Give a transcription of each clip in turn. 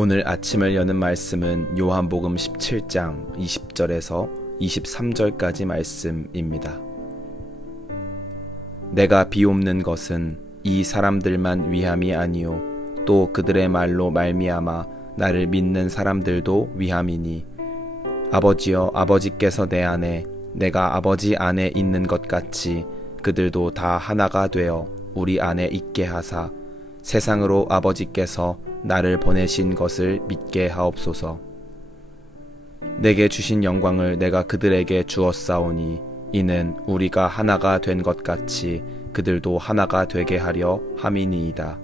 오늘 아침을 여는 말씀은 요한복음 17장 20절에서 23절까지 말씀입니다. 내가 비옵는 것은 이 사람들만 위함이 아니요 또 그들의 말로 말미암아 나를 믿는 사람들도 위함이니 아버지여 아버지께서 내 안에 내가 아버지 안에 있는 것 같이 그들도 다 하나가 되어 우리 안에 있게 하사 세상으로 아버지께서 나를 보내신 것을 믿게 하옵소서. 내게 주신 영광을 내가 그들에게 주었사오니 이는 우리가 하나가 된 것 같이 그들도 하나가 되게 하려 함이니이다.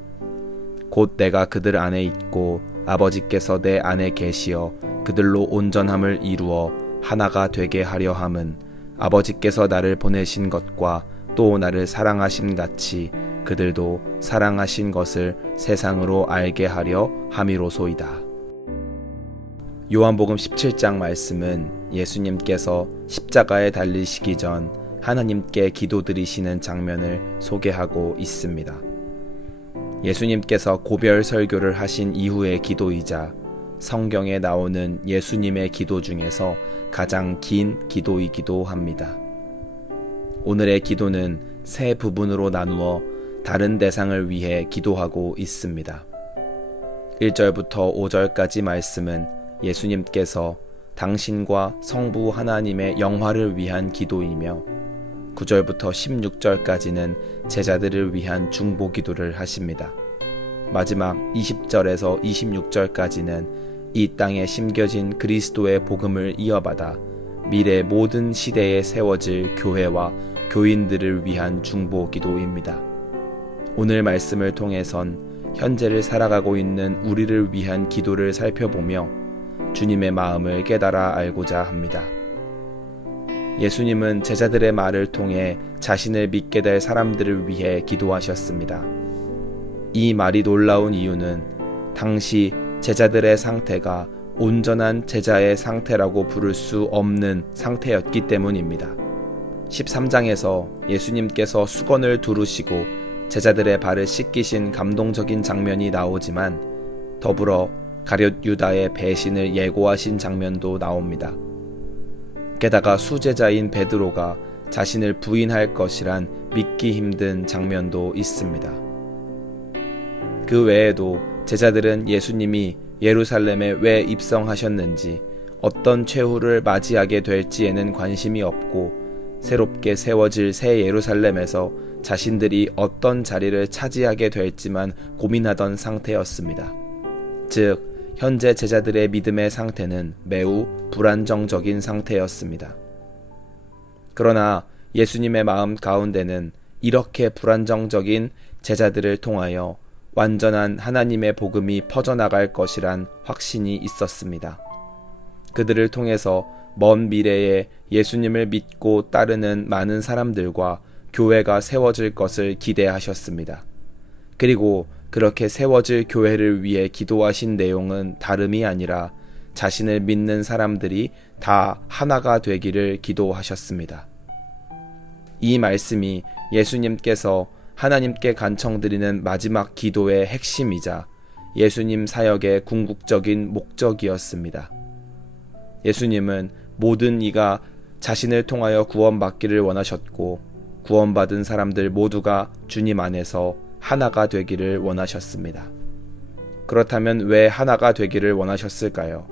곧 내가 그들 안에 있고 아버지께서 내 안에 계시어 그들로 온전함을 이루어 하나가 되게 하려 함은 아버지께서 나를 보내신 것과 또 나를 사랑하심 같이 그들도 사랑하신 것을 세상으로 알게 하려 함이로소이다. 요한복음 17장 말씀은 예수님께서 십자가에 달리시기 전 하나님께 기도드리시는 장면을 소개하고 있습니다. 예수님께서 고별 설교를 하신 이후의 기도이자 성경에 나오는 예수님의 기도 중에서 가장 긴 기도이기도 합니다. 오늘의 기도는 세 부분으로 나누어 다른 대상을 위해 기도하고 있습니다. 1절부터 5절까지 말씀은 예수님께서 당신과 성부 하나님의 영화를 위한 기도이며 9절부터 16절까지는 제자들을 위한 중보 기도를 하십니다. 마지막 20절에서 26절까지는 이 땅에 심겨진 그리스도의 복음을 이어받아 미래 모든 시대에 세워질 교회와 교인들을 위한 중보 기도입니다. 오늘 말씀을 통해선 현재를 살아가고 있는 우리를 위한 기도를 살펴보며 주님의 마음을 깨달아 알고자 합니다. 예수님은 제자들의 말을 통해 자신을 믿게 될 사람들을 위해 기도하셨습니다. 이 말이 놀라운 이유는 당시 제자들의 상태가 온전한 제자의 상태라고 부를 수 없는 상태였기 때문입니다. 13장에서 예수님께서 수건을 두르시고 제자들의 발을 씻기신 감동적인 장면이 나오지만 더불어 가룟 유다의 배신을 예고하신 장면도 나옵니다. 게다가 수제자인 베드로가 자신을 부인할 것이란 믿기 힘든 장면도 있습니다. 그 외에도 제자들은 예수님이 예루살렘에 왜 입성하셨는지 어떤 최후를 맞이하게 될지에는 관심이 없고 새롭게 세워질 새 예루살렘에서 자신들이 어떤 자리를 차지하게 될지만 고민하던 상태였습니다. 즉 현재 제자들의 믿음의 상태는 매우 불안정적인 상태였습니다. 그러나 예수님의 마음 가운데는 이렇게 불안정적인 제자들을 통하여 완전한 하나님의 복음이 퍼져나갈 것이란 확신이 있었습니다. 그들을 통해서 먼 미래에 예수님을 믿고 따르는 많은 사람들과 교회가 세워질 것을 기대하셨습니다. 그리고 그렇게 세워질 교회를 위해 기도하신 내용은 다름이 아니라 자신을 믿는 사람들이 다 하나가 되기를 기도하셨습니다. 이 말씀이 예수님께서 하나님께 간청드리는 마지막 기도의 핵심이자 예수님 사역의 궁극적인 목적이었습니다. 예수님은 모든 이가 자신을 통하여 구원받기를 원하셨고 구원받은 사람들 모두가 주님 안에서 하나가 되기를 원하셨습니다. 그렇다면 왜 하나가 되기를 원하셨을까요?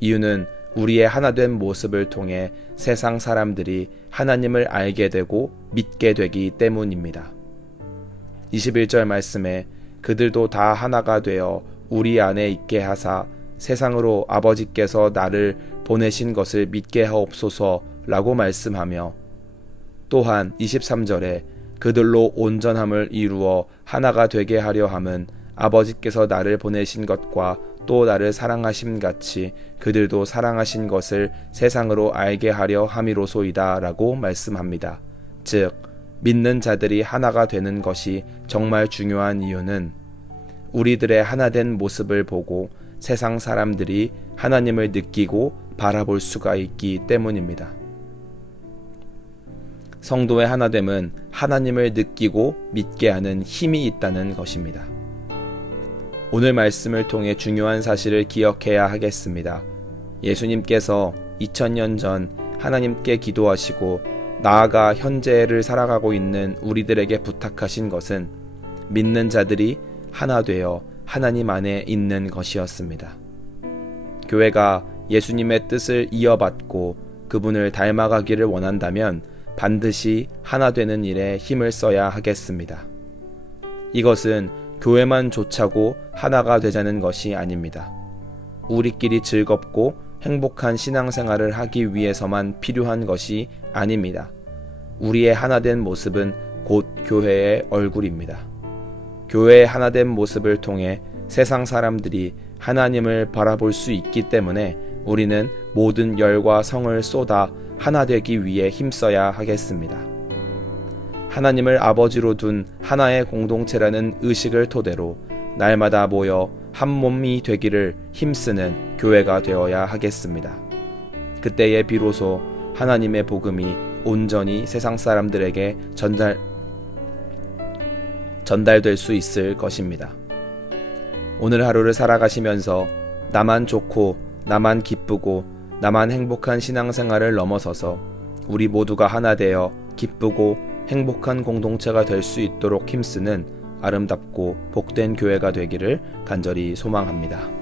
이유는 우리의 하나된 모습을 통해 세상 사람들이 하나님을 알게 되고 믿게 되기 때문입니다. 21절 말씀에 그들도 다 하나가 되어 우리 안에 있게 하사 세상으로 아버지께서 나를 보내신 것을 믿게 하옵소서 라고 말씀하며 또한 23절에 그들로 온전함을 이루어 하나가 되게 하려 함은 아버지께서 나를 보내신 것과 또 나를 사랑하심 같이 그들도 사랑하신 것을 세상으로 알게 하려 함이로소이다 라고 말씀합니다. 즉 믿는 자들이 하나가 되는 것이 정말 중요한 이유는 우리들의 하나된 모습을 보고 세상 사람들이 하나님을 느끼고 바라볼 수가 있기 때문입니다. 성도의 하나됨은 하나님을 느끼고 믿게 하는 힘이 있다는 것입니다. 오늘 말씀을 통해 중요한 사실을 기억해야 하겠습니다. 예수님께서 2000년 전 하나님께 기도하시고 나아가 현재를 살아가고 있는 우리들에게 부탁하신 것은 믿는 자들이 하나 되어 하나님 안에 있는 것이었습니다. 교회가 예수님의 뜻을 이어받고 그분을 닮아가기를 원한다면 반드시 하나 되는 일에 힘을 써야 하겠습니다. 이것은 교회만 조차고 하나가 되자는 것이 아닙니다. 우리끼리 즐겁고 행복한 신앙생활을 하기 위해서만 필요한 것이 아닙니다. 우리의 하나된 모습은 곧 교회의 얼굴입니다. 교회의 하나된 모습을 통해 세상 사람들이 하나님을 바라볼 수 있기 때문에 우리는 모든 열과 성을 쏟아 하나 되기 위해 힘써야 하겠습니다. 하나님을 아버지로 둔 하나의 공동체라는 의식을 토대로 날마다 모여 한 몸이 되기를 힘쓰는 교회가 되어야 하겠습니다. 그때에 비로소 하나님의 복음이 온전히 세상 사람들에게 전달될 수 있을 것입니다. 오늘 하루를 살아가시면서 나만 좋고 나만 기쁘고 나만 행복한 신앙생활을 넘어서서 우리 모두가 하나 되어 기쁘고 행복한 공동체가 될 수 있도록 힘쓰는 아름답고 복된 교회가 되기를 간절히 소망합니다.